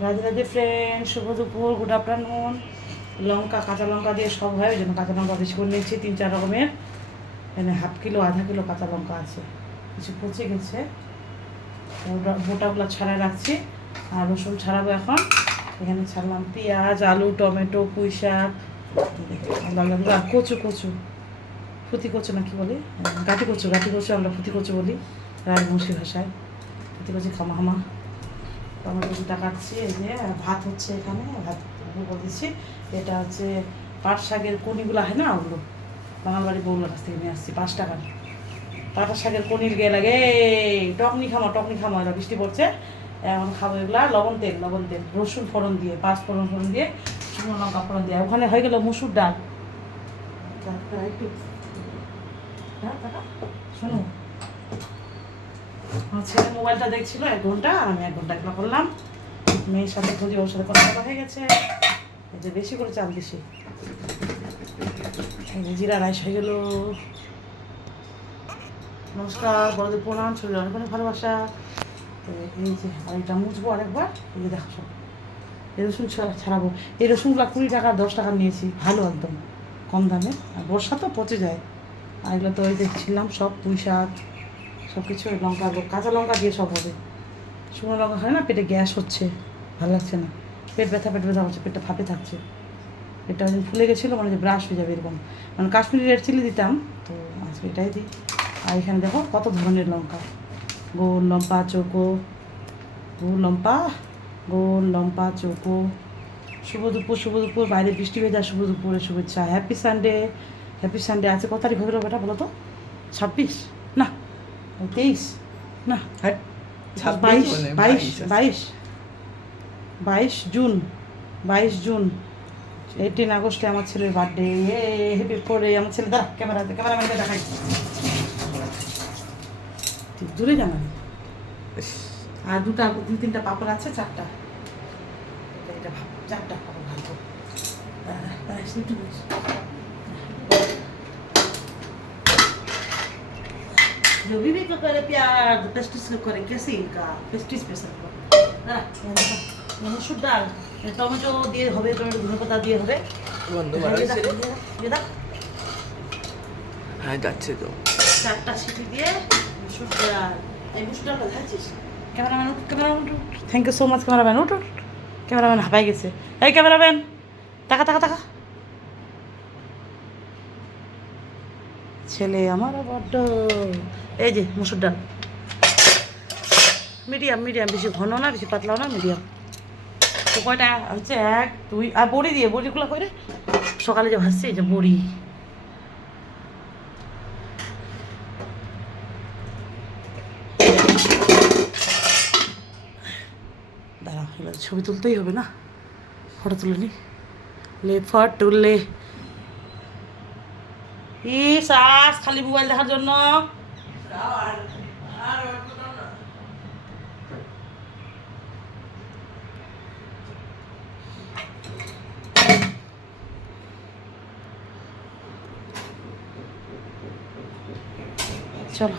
Radhe Radhe friend, শুভ দুপুর, good afternoon. লঙ্কা, কাঁচা লঙ্কা দিয়ে সব হয়, ওই জন্য কাঁচা লঙ্কা বেশি করে নিয়েছি 3-4 রকমের। এখানে হাফ কিলো আধা কিলো কাঁচা লঙ্কা আছে, কিছু পচে গেছে, বোটাগুলো ছাড়াই রাখছি। আর রসুন ছাড়াবো এখন। এখানে ছাড়লাম পেঁয়াজ, আলু, টমেটো, পুঁই শাক, আর কচু কচু ফুতি কচু না কি বলি, গাটি কচু আমরা ফুতি কচু বলি রাজবংশী ভাষায়। ফুতি কচু খামা টমেটোটা কাটছি। এই যে ভাত হচ্ছে, এখানে ভাত বলতেছি। এটা হচ্ছে পাট শাকের কনিগুলো হয় না, ওগুলো বাঙাল বাড়ি বউলার কাছ থেকে নিয়ে আসছি 5 টাকা। পাটা শাকের কনির গে লাগে টকনি খামা, এটা বৃষ্টি পড়ছে এখন খাবো এগুলা। লবণ তেল রসুন ফোড়ন দিয়ে, 5 ফোড়ন দিয়ে, শুকনো লঙ্কা ফোড়ন দিয়ে। ওখানে হয়ে গেল মুসুর ডাল। একটু শোনো, আমার ছেলে মোবাইলটা দেখছিল 1 ঘন্টা, আমি 1 ঘন্টা এগুলো করলাম। মেয়ের সাথে খুঁজে ওর সাথে কথা হয়ে গেছে। এই যে বেশি করে চাল দিছি। এই যে জিরা রাইস হয়ে গেল। নমস্কার, বড়দের প্রণাম, শরীর অনেক অনেক ভালোবাসা। তো এই যে আর এটা মুছবো আরেকবার। এই যে দেখো সব এই রসুন ছাড়াবো। এই রসুনগুলো 20 টাকা 10 টাকা নিয়েছি, ভালো একদম কম দামে। আর বর্ষা তো পচে যায়। আর এগুলো তো ওই দেখছিলাম সব পুঁই শাক সব কিছু। লঙ্কা, কাঁচা লঙ্কা দিয়ে সব হবে। শুকনো লঙ্কা হয় না, পেটে গ্যাস হচ্ছে, ভালো লাগছে না, পেট ব্যথা হচ্ছে, পেটটা ফাঁপে থাকছে। পেটটা ওই ফুলে গেছিলো, মানে যে ব্রাশ হয়ে যাবে এরকম। মানে কাশ্মীরি রেড চিলি দিতাম, তো আজকে এটাই দিই। আর এখানে দেখো কত ধরনের লঙ্কা, গোল লম্পা চৌকো, গোল লম্পা চৌকো। শুভ দুপুর, বাইরে বৃষ্টি ভেজা শুভ দুপুরের শুভেচ্ছা। Happy Sunday. আছে কত তারিখ হবে বেটা বলো তো? 26 না 23 না 22 জুন। 18 আগস্টে আমার ছেলের বার্থডে। হ্যাপি করে আমার ছেলে। দাঁড়া, ক্যামেরাম্যানকে দেখাই, দূরে জানা। আর 2-3টা পাপড় আছে, 4টা। এটা 4টা পাপড় ভাজবো। जो भी करे प्यार पेस्टिस करे कैसे इनका पेस्टिस स्पेशल মসুর ডাল, টমেটো দিয়ে হবে, টমেটো ধনেপাতা দিয়ে হবে। হ্যাঁ যাচ্ছে তো। 4টা সিটি দিয়ে মসুর ডাল। এই মসুর ডালটা খাচ্ছিস? Cameraman thank you so much. Cameraman উঠ, ক্যামেরাম্যান হাঁপাই গেছে। এই ক্যামেরাম্যান টাকা ছেলে আমার বড্ড। এই যে মসুর ডাল মিডিয়াম, বেশি ঘন না বেশি পাতলাও না, মিডিয়াম। তো কয়টা হচ্ছে 1 2 আর বড়িগুলো করে সকালে যে ভাজছে, এই যে বড়ি। দাঁড়া, এবার ছবি তুলতেই হবে না, ফটো তুলে নি। তুললে আজ খালি মোবাইল দেখার জন্য। চলো,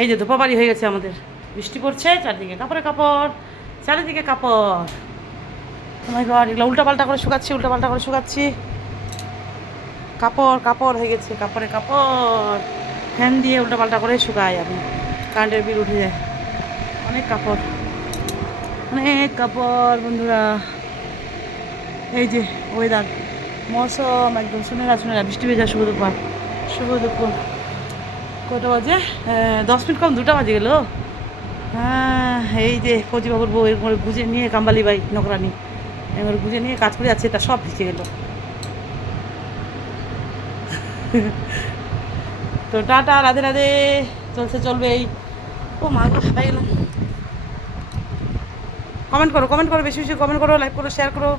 এই যে ধোপাবাড়ি হয়ে গেছে আমাদের, বৃষ্টি পড়ছে, চারিদিকে কাপড়। তোমার ঘর এগুলো উল্টাপাল্টা করে শুকাচ্ছি। কাপড় হয়ে গেছে, কাপড় ফ্যান দিয়ে উল্টাপাল্টা করে শুকাই আমি। কারেন্টের বিল উঠে যায়। অনেক কাপড় বন্ধুরা। এই যে ওয়েদার, মৌসুম একদম শুনেরা বৃষ্টি ভেজা শুভ দুপুর। কটা বাজে? 10 মিনিট কম 2টা বাজে গেল। হ্যাঁ, এই যে ফৌজিবাবুর বউ এর গুজে নিয়ে, কাম্বালি বাই নকরানি এবার গুজে নিয়ে কাজ করে যাচ্ছে, এটা সব ভিজে গেল। তো টাটা, রাধে চলবে এই। ও মা গো, হাঁপাই গেলাম। কমেন্ট করো, বেশি কমেন্ট করো, লাইক করো, শেয়ার করো।